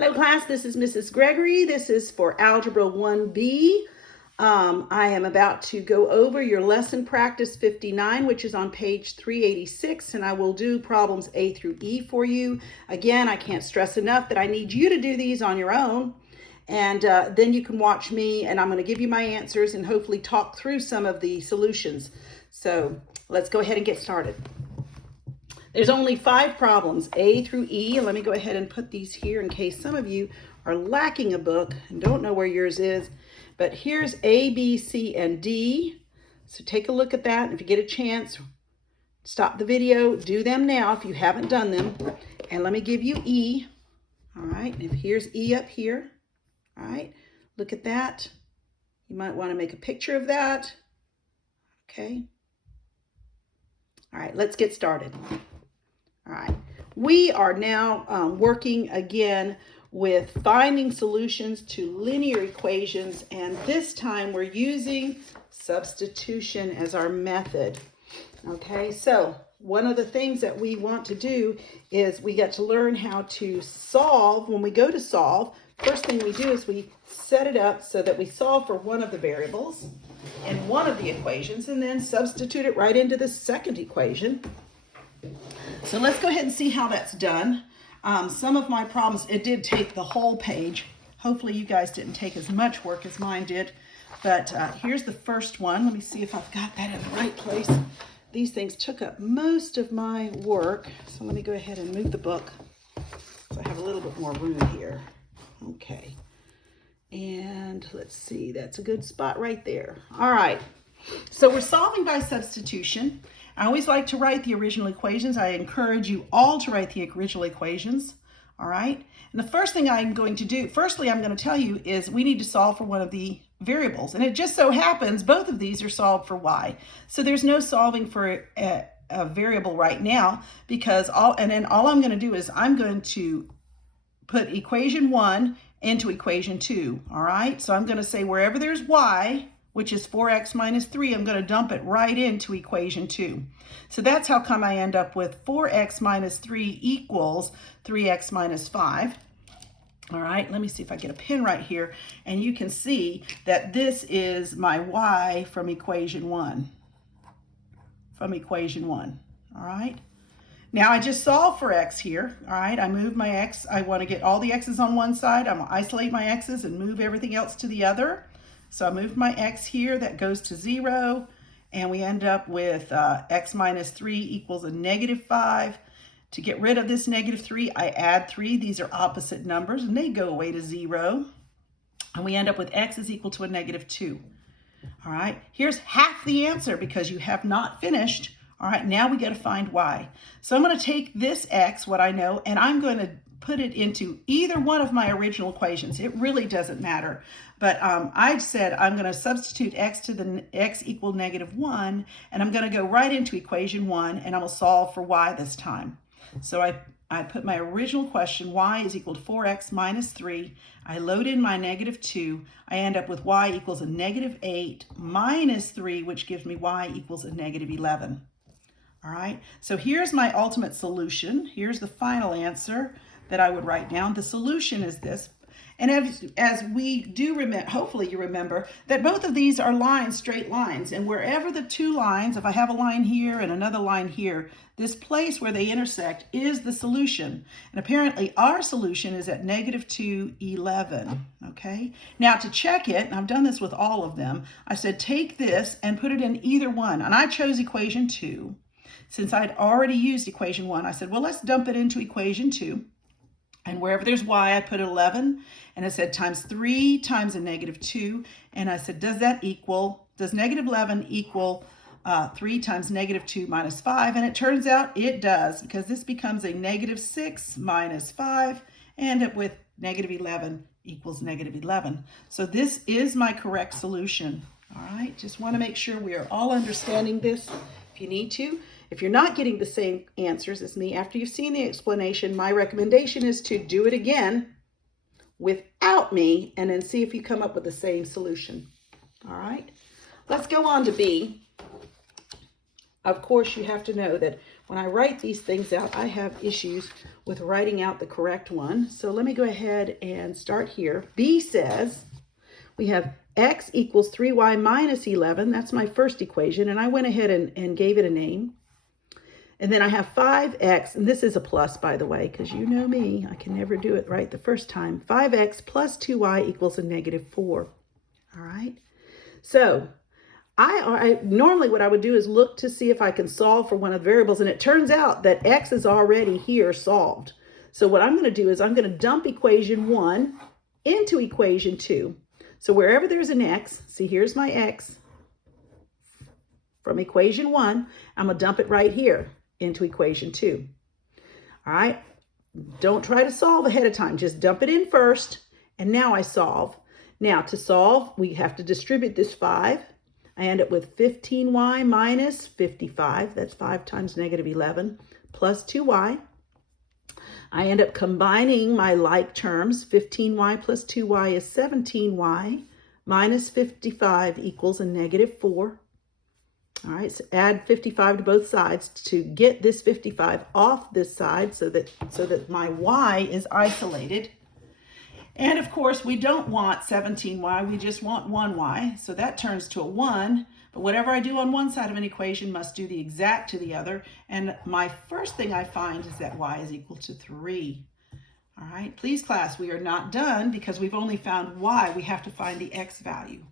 Hello class, this is Mrs. Gregory. This is for Algebra 1B. I am about to go over your lesson practice 59, which is on page 386, and I will do problems A through E for you. Again, I can't stress enough that I need you to do these on your own, and then you can watch me, and I'm going to give you my answers and hopefully talk through some of the solutions. So let's go ahead and get started. There's only 5 problems, A through E, and let me go ahead and put these here in case some of you are lacking a book and don't know where yours is. But here's A, B, C, and D. So take a look at that. If you get a chance, stop the video, do them now if you haven't done them. And let me give you E. All right, and here's E up here. All right, look at that. You might want to make a picture of that. Okay. All right, let's get started. All right, we are now working again with finding solutions to linear equations, and this time we're using substitution as our method. Okay, so one of the things that we want to do is we get to learn how to solve. When we go to solve, first thing we do is we set it up so that we solve for one of the variables in one of the equations and then substitute it right into the second equation. So let's go ahead and see how that's done. Some of my problems, it did take the whole page. Hopefully you guys didn't take as much work as mine did. But here's the first one. Let me see if I've got that in the right place. These things took up most of my work. So let me go ahead and move the book so I have a little bit more room here. Okay. And let's see, that's a good spot right there. All right. So we're solving by substitution. I always like to write the original equations. I encourage you all to write the original equations, all right? And the first thing I'm going to do, firstly, I'm going to tell you is we need to solve for one of the variables. And it just so happens both of these are solved for y. So there's no solving for a variable right now because all I'm going to do is I'm going to put equation 1 into equation 2, all right? So I'm going to say wherever there's y, which is 4x minus 3, I'm going to dump it right into equation 2. So that's how come I end up with 4x minus 3 equals 3x minus 5. All right, let me see if I get a pen right here, and you can see that this is my y from equation 1. All right? Now I just solved for x here, all right? I moved my x. I want to get all the x's on one side. I'm going to isolate my x's and move everything else to the other. So I moved my x here, that goes to 0, and we end up with x minus 3 equals a negative 5. To get rid of this negative 3, I add 3. These are opposite numbers, and they go away to 0. And we end up with x is equal to a negative 2. All right, here's half the answer because you have not finished. All right, now we got to find y. So I'm going to take this x, what I know, and I'm going to put it into either one of my original equations. It really doesn't matter. But I said I'm going to substitute x to the x equal negative 1, and I'm going to go right into equation 1, and I will solve for y this time. So I put my original question, y is equal to 4x minus 3. I load in my negative 2. I end up with y equals a negative 8 minus 3, which gives me y equals a negative 11. All right, so here's my ultimate solution. Here's the final answer that I would write down. The solution is this. And as we do remember, hopefully you remember that both of these are lines, straight lines. And wherever the two lines, if I have a line here and another line here, this place where they intersect is the solution. And apparently our solution is at negative 2, 11, okay? Now to check it, and I've done this with all of them, I said take this and put it in either one. And I chose equation 2. Since I'd already used equation 1, I said, well, let's dump it into equation 2. And wherever there's y, I put 11. And I said times 3 times a negative 2. And I said, does negative 11 equal 3 times negative 2 minus 5? And it turns out it does, because this becomes a negative 6 minus 5. And it with negative 11 equals negative 11. So this is my correct solution. All right, just want to make sure we are all understanding this. If you need to. If you're not getting the same answers as me after you've seen the explanation, my recommendation is to do it again without me and then see if you come up with the same solution. All right, let's go on to B. Of course, you have to know that when I write these things out, I have issues with writing out the correct one. So let me go ahead and start here. B says we have x equals 3y minus 11. That's my first equation, and I went ahead and gave it a name. And then I have 5x, and this is a plus, by the way, because you know me, I can never do it right the first time. 5x plus 2y equals a negative 4. All right? So I normally what I would do is look to see if I can solve for one of the variables, and it turns out that x is already here solved. So what I'm going to do is I'm going to dump equation 1 into equation 2. So wherever there's an x, see, here's my x from equation 1, I'm going to dump it right here into equation 2. All right, don't try to solve ahead of time, just dump it in first, and now I solve. Now to solve, we have to distribute this 5. I end up with 15y minus 55, that's 5 times negative 11, plus 2y. I end up combining my like terms. 15y plus 2y is 17y minus 55 equals a negative 4. All right, so add 55 to both sides to get this 55 off this side so that my y is isolated. And of course, we don't want 17y, we just want 1y. So that turns to a 1. But whatever I do on one side of an equation must do the exact to the other. And my first thing I find is that y is equal to 3. All right, please class, we are not done because we've only found y. We have to find the x value.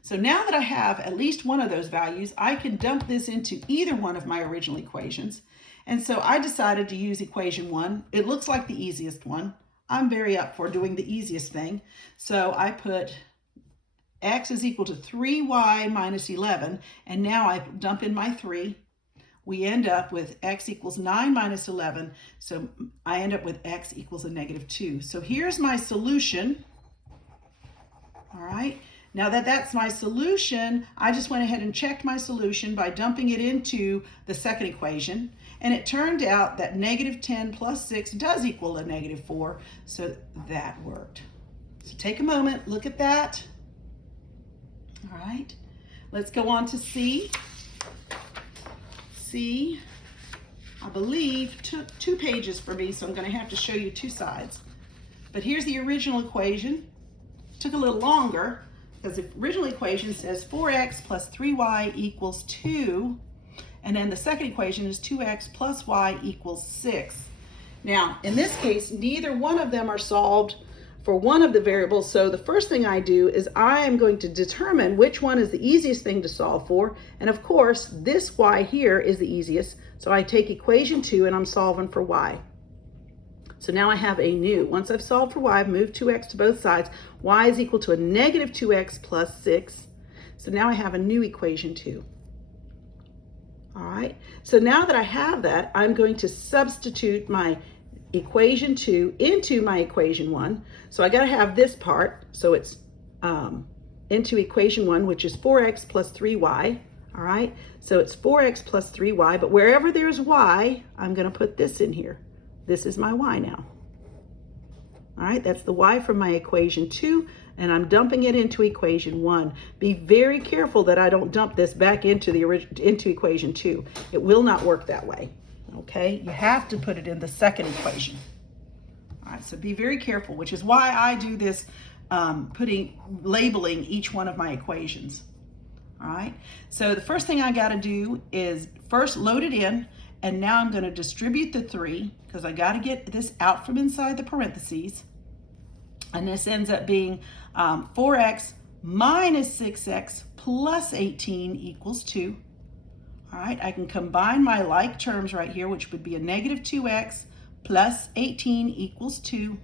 So now that I have at least one of those values, I can dump this into either one of my original equations. And so I decided to use equation 1. It looks like the easiest one. I'm very up for doing the easiest thing. So I put x is equal to 3y minus 11, and now I dump in my 3. We end up with x equals 9 minus 11, so I end up with x equals a negative 2. So here's my solution. All right. Now that that's my solution, I just went ahead and checked my solution by dumping it into the second equation. And it turned out that negative 10 plus 6 does equal a negative 4. So that worked. So take a moment, look at that. All right, let's go on to C. C, I believe, took 2 pages for me, so I'm going to have to show you 2 sides. But here's the original equation. Took a little longer, because the original equation says 4x plus 3y equals 2, and then the second equation is 2x plus y equals 6. Now, in this case, neither one of them are solved for one of the variables, so the first thing I do is I am going to determine which one is the easiest thing to solve for, and of course, this y here is the easiest, so I take equation 2 and I'm solving for y. So now I have a new, once I've solved for y, I've moved 2x to both sides. Y is equal to a negative 2x plus 6. So now I have a new equation 2. All right, so now that I have that, I'm going to substitute my equation 2 into my equation 1. So I got to have this part, so it's into equation 1, which is 4x plus 3y. All right, so it's 4x plus 3y, but wherever there's y, I'm going to put this in here. This is my y now. All right, that's the y from my equation 2, and I'm dumping it into equation 1. Be very careful that I don't dump this back into equation 2. It will not work that way. Okay, you have to put it in the second equation. All right, so be very careful, which is why I do this labeling each one of my equations. All right, so the first thing I got to do is first load it in. And now I'm going to distribute the 3 because I got to get this out from inside the parentheses. And this ends up being 4x minus 6x plus 18 equals 2. All right, I can combine my like terms right here, which would be a negative 2x plus 18 equals 2.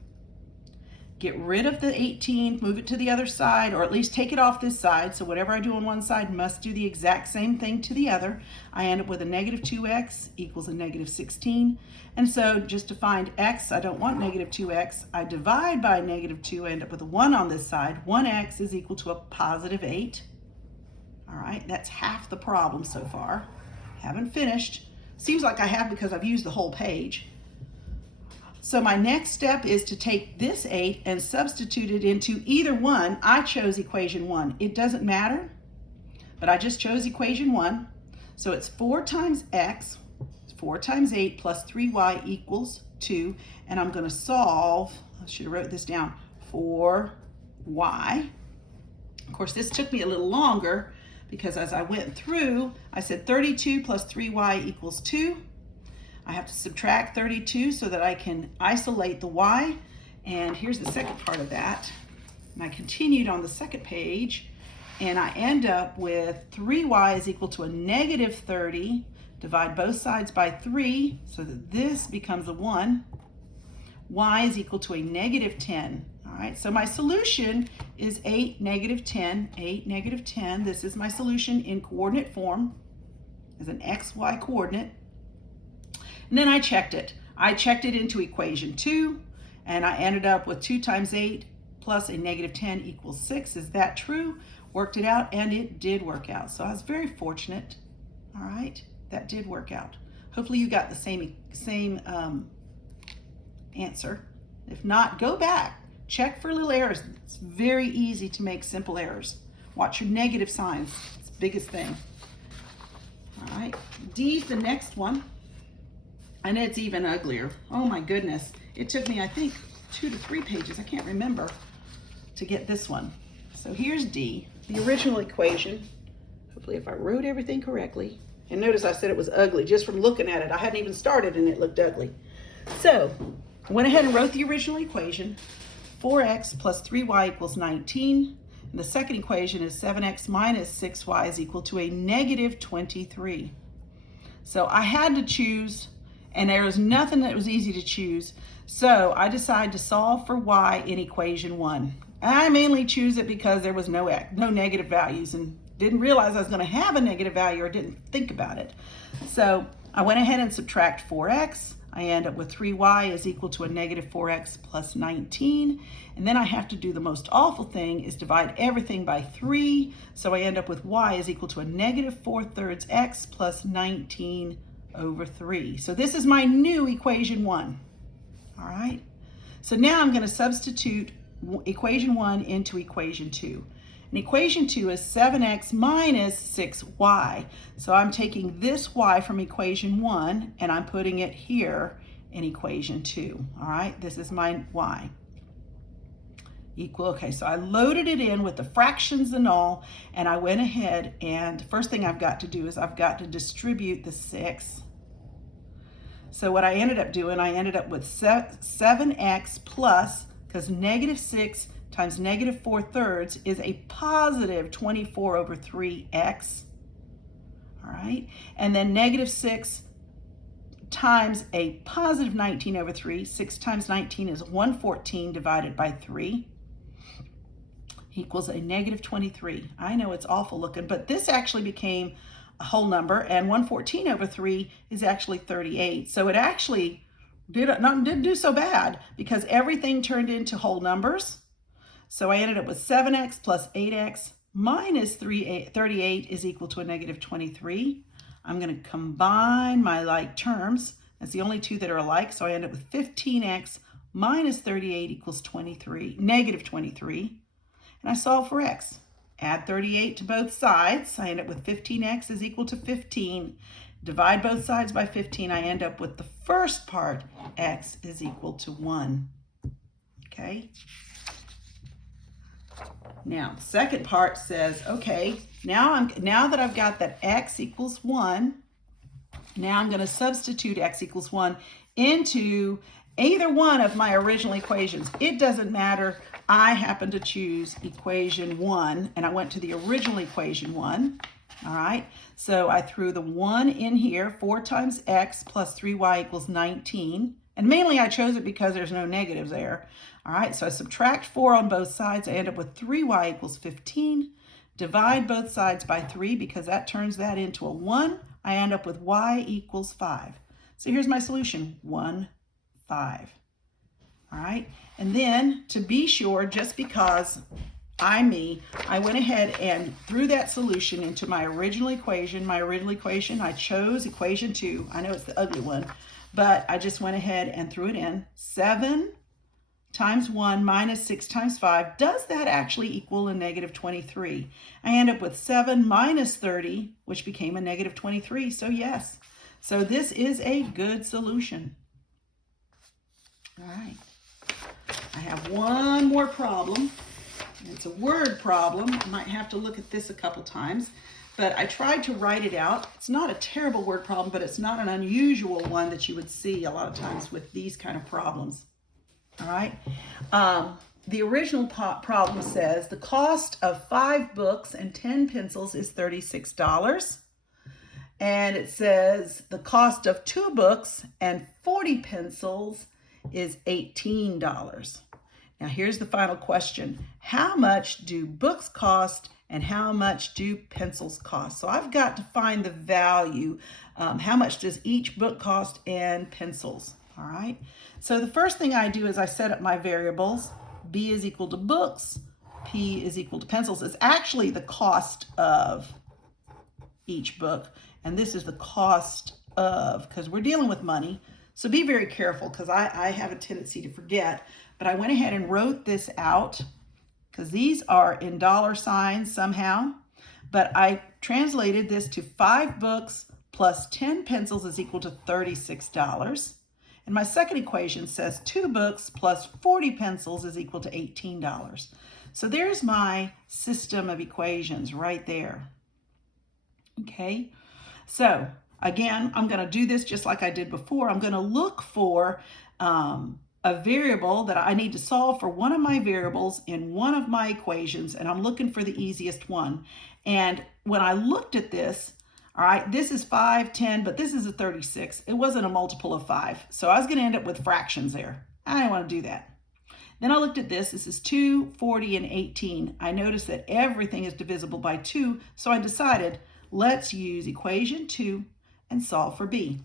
Get rid of the 18, move it to the other side, or at least take it off this side. So whatever I do on one side must do the exact same thing to the other. I end up with a negative 2x equals a negative 16. And so just to find x, I don't want negative 2x. I divide by negative 2, I end up with a 1 on this side. 1x is equal to a positive 8. All right, that's half the problem so far. Haven't finished. Seems like I have because I've used the whole page. So my next step is to take this 8 and substitute it into either one. I chose equation 1. It doesn't matter, but I just chose equation 1. So it's 4 times x, 4 times 8 plus 3y equals 2. And I'm going to solve, I should have wrote this down, for y. Of course, this took me a little longer because as I went through, I said 32 plus 3y equals 2. I have to subtract 32 so that I can isolate the y. And here's the second part of that. And I continued on the second page, and I end up with 3y is equal to a negative 30. Divide both sides by 3 so that this becomes a 1. Y is equal to a negative 10. All right, so my solution is 8, negative 10, 8, negative 10. This is my solution in coordinate form as an xy coordinate. And then I checked it. I checked it into equation 2, and I ended up with 2 times 8 plus a negative 10 equals 6. Is that true? Worked it out, and it did work out. So I was very fortunate. All right, that did work out. Hopefully you got the same answer. If not, go back. Check for little errors. It's very easy to make simple errors. Watch your negative signs. It's the biggest thing. All right, D's the next one. And it's even uglier. Oh my goodness. It took me, I think, 2 to 3 pages, I can't remember, to get this one. So here's D, the original equation. Hopefully if I wrote everything correctly. And notice I said it was ugly just from looking at it. I hadn't even started and it looked ugly. So I went ahead and wrote the original equation. 4x plus 3y equals 19. And the second equation is 7x minus 6y is equal to a negative 23. So I had to choose, and there was nothing that was easy to choose. So I decided to solve for y in equation 1. I mainly choose it because there was no negative values and didn't realize I was going to have a negative value or didn't think about it. So I went ahead and subtract 4x. I end up with 3y is equal to a negative 4x plus 19. And then I have to do the most awful thing is divide everything by 3. So I end up with y is equal to a negative 4/3 x plus 19 over 3. So this is my new equation 1. All right. So now I'm going to substitute equation 1 into equation 2. And equation 2 is 7x minus 6y. So I'm taking this y from equation 1 and I'm putting it here in equation 2. All right, this is my y. Equal, okay, so I loaded it in with the fractions and all, and I went ahead and first thing I've got to do is I've got to distribute the 6. So what I ended up doing, I ended up with 7x plus, because negative 6 times negative 4/3 is a positive 24 over 3x. All right, and then negative 6 times a positive 19 over 3. 6 times 19 is 114 divided by 3 equals a negative 23. I know it's awful looking, but this actually became a whole number, and 114 over 3 is actually 38. So it actually didn't do so bad because everything turned into whole numbers. So I ended up with 7x plus 8x minus 38 is equal to a negative 23. I'm going to combine my like terms. That's the only two that are alike. So I end up with 15x minus 38 equals 23, negative 23. And I solve for x. Add 38 to both sides. I end up with 15x is equal to 15. Divide both sides by 15. I end up with the first part, x is equal to 1. Okay. Now, the second part says, okay, now that I've got that x equals 1, now I'm going to substitute x equals 1 into either one of my original equations. It doesn't matter. I happen to choose equation 1, and I went to the original equation 1. All right, so I threw the 1 in here. 4 times x plus 3y equals 19. And mainly I chose it because there's no negatives there. All right, so I subtract 4 on both sides. I end up with 3y equals 15. Divide both sides by 3 because that turns that into a 1. I end up with y equals 5. So here's my solution, 1, 5. All right, and then to be sure, just because I went ahead and threw that solution into my original equation. I chose equation 2. I know it's the ugly one, but I just went ahead and threw it in. 7 times 1 minus 6 times 5. Does that actually equal a negative 23? I end up with 7 minus 30, which became a negative 23. So yes. So this is a good solution. All right. I have one more problem. It's a word problem. I might have to look at this a couple times, but I tried to write it out. It's not a terrible word problem, but it's not an unusual one that you would see a lot of times with these kind of problems. All right. The original problem says the cost of 5 books and 10 pencils is $36. And it says the cost of 2 books and 40 pencils is $18. Now here's the final question. How much do books cost and how much do pencils cost? So I've got to find the value. How much does each book cost and pencils? All right. So the first thing I do is I set up my variables. B is equal to books. P is equal to pencils. It's actually the cost of each book. And this is the cost of, because we're dealing with money. So be very careful, because I have a tendency to forget. But I went ahead and wrote this out because these are in dollar signs somehow. But I translated this to 5 books plus 10 pencils is equal to $36. And my second equation says 2 books plus 40 pencils is equal to $18. So there's my system of equations right there. Okay, so again, I'm going to do this just like I did before. I'm going to look for a variable that I need to solve for one of my variables in one of my equations, and I'm looking for the easiest one. And when I looked at this, all right, this is 5, 10, but this is a 36. It wasn't a multiple of 5, so I was going to end up with fractions there. I didn't want to do that. Then I looked at this. This is 2, 40, and 18. I noticed that everything is divisible by 2, so I decided let's use equation 2 and solve for b.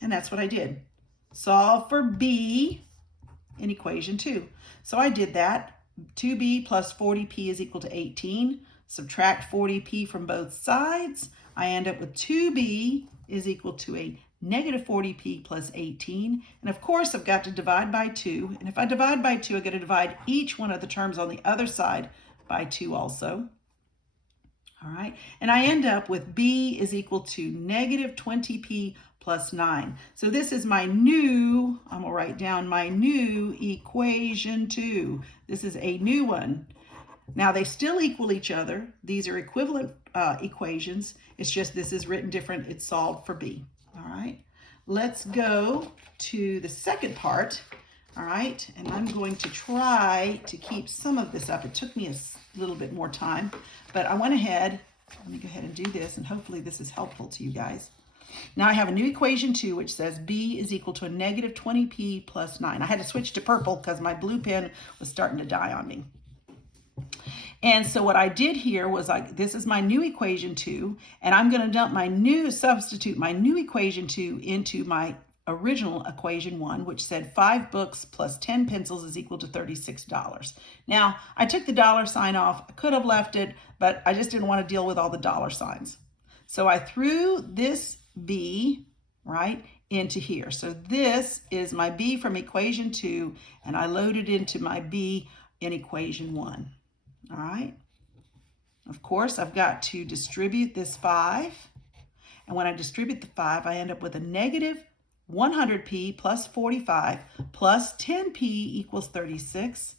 And that's what I did. Solve for b in equation 2. So I did that. 2b plus 40p is equal to 18. Subtract 40p from both sides. I end up with 2b is equal to a negative 40p plus 18. And of course, I've got to divide by 2. And if I divide by 2, I've got to divide each one of the terms on the other side by 2 also. All right, and I end up with b is equal to negative 20p plus 9. So this is my new, I'm going to write down my new equation 2. This is a new one. Now they still equal each other. These are equivalent equations. It's just this is written different. It's solved for b. All right, let's go to the second part. All right, and I'm going to try to keep some of this up. It took me a little bit more time, but I went ahead. Let me go ahead and do this, and hopefully this is helpful to you guys. Now I have a new equation 2, which says b is equal to a negative 20p plus 9. I had to switch to purple because my blue pen was starting to die on me. And so what I did here was this is my new equation 2, and I'm going to substitute my new equation 2 into my original equation 1, which said 5 books plus 10 pencils is equal to $36. Now, I took the dollar sign off. I could have left it, but I just didn't want to deal with all the dollar signs. So I threw this b, right, into here. So this is my b from equation 2, and I loaded into my b in equation 1. All right. Of course, I've got to distribute this 5. And when I distribute the 5, I end up with a negative 100p plus 45 plus 10p equals 36.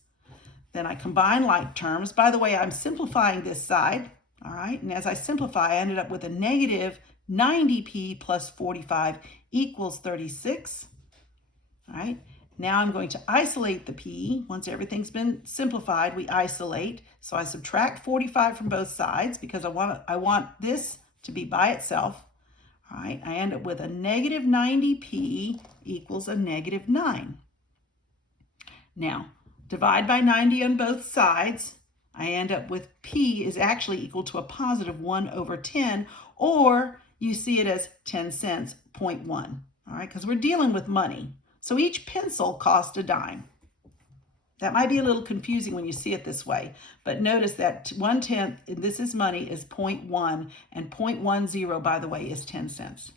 Then I combine like terms. By the way, I'm simplifying this side. All right. And as I simplify, I ended up with a negative 90p plus 45 equals 36. All right. Now I'm going to isolate the p. Once everything's been simplified, we isolate. So I subtract 45 from both sides because I want this to be by itself. All right, I end up with a negative 90p equals a negative 9. Now, divide by 90 on both sides. I end up with p is actually equal to a positive 1 over 10, or you see it as 10 cents, 0.1. All right, because we're dealing with money. So each pencil cost a dime. That might be a little confusing when you see it this way, but notice that 1/10, this is money, is 0.1, and 0.10, by the way, is 10 cents.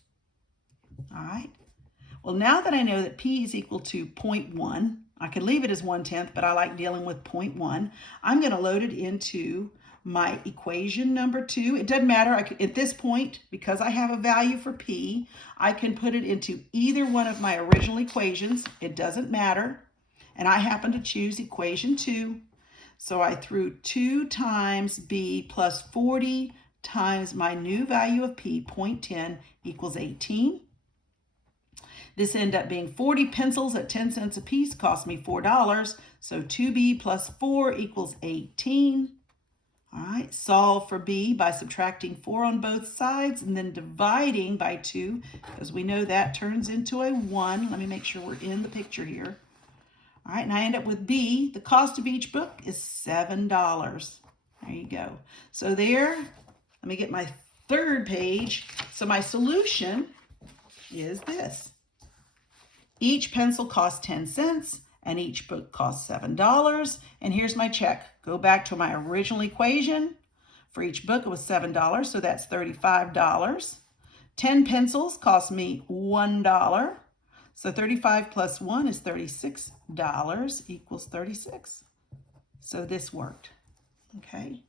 All right. Well, now that I know that p is equal to 0.1, I can leave it as 1/10, but I like dealing with 0.1. I'm going to load it into my equation number 2. It doesn't matter. At this point, because I have a value for p, I can put it into either one of my original equations. It doesn't matter. And I happen to choose equation 2. So I threw 2 times b plus 40 times my new value of p, 0.10, equals 18. This ended up being 40 pencils at 10 cents a piece, cost me $4. So 2b plus 4 equals 18. All right, solve for b by subtracting 4 on both sides and then dividing by 2, because we know that turns into a 1. Let me make sure we're in the picture here. All right, and I end up with b. The cost of each book is $7. There you go. So there, let me get my third page. So my solution is this. Each pencil costs 10 cents and each book costs $7. And here's my check. Go back to my original equation. For each book, it was $7, so that's $35. 10 pencils cost me $1. So 35 plus 1 is $36 equals 36. So this worked. Okay.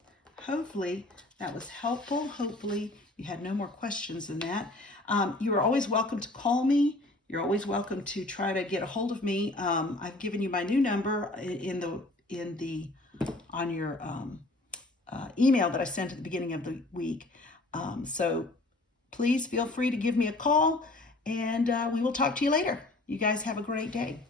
Hopefully that was helpful. Hopefully you had no more questions than that. You are always welcome to call me. You're always welcome to try to get a hold of me. I've given you my new number on your email that I sent at the beginning of the week. So please feel free to give me a call, and we will talk to you later. You guys have a great day.